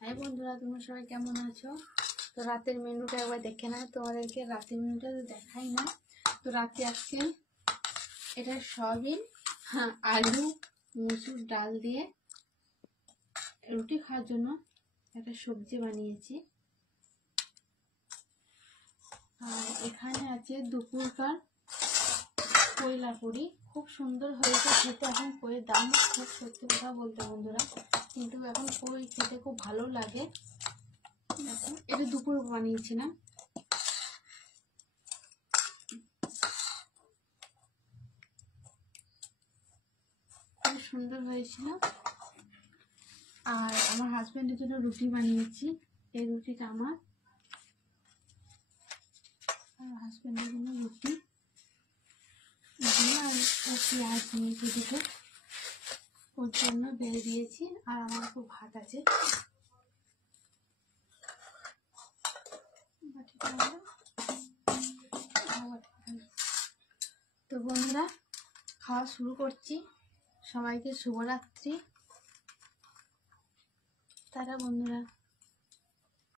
High বন্ধুরা, তোমরা সবাই কেমন আছো? তো রাতের মেনুটা একবার দেখে নাও। তোমাদেরকে রাতের মেনুটা তো দেখাই না। তো রাতে আজকে এটা সয়াবিন, আলু, মসুর ডাল দিয়ে রুটি খাওয়ার জন্য একটা সবজি বানিয়েছি। আর এখানে আছে দুপুরকার কয়লা পুরি, খুব সুন্দর হয়েছে খেতে। এখন কইয়ের দাম খুব, সত্যি কথা বলতে বন্ধুরা, কিন্তু এখন কই খেতে খুব ভালো লাগে। দেখো, এটা দুপুর বানিয়েছিলাম। খুব সুন্দর হয়েছিল। আর আমার হাজব্যান্ডের জন্য রুটি বানিয়েছি। এই রুটিটা আমার হাজব্যান্ডের জন্য রুটি দিয়ে আর পেঁয়াজ নিয়েছি দুটো, ওর জন্য বেল দিয়েছি। আর আমার খুব ভাত আছে। তো বন্ধুরা, খাওয়া শুরু করছি। সবাইকে শুভরাত্রি। তারা বন্ধুরা।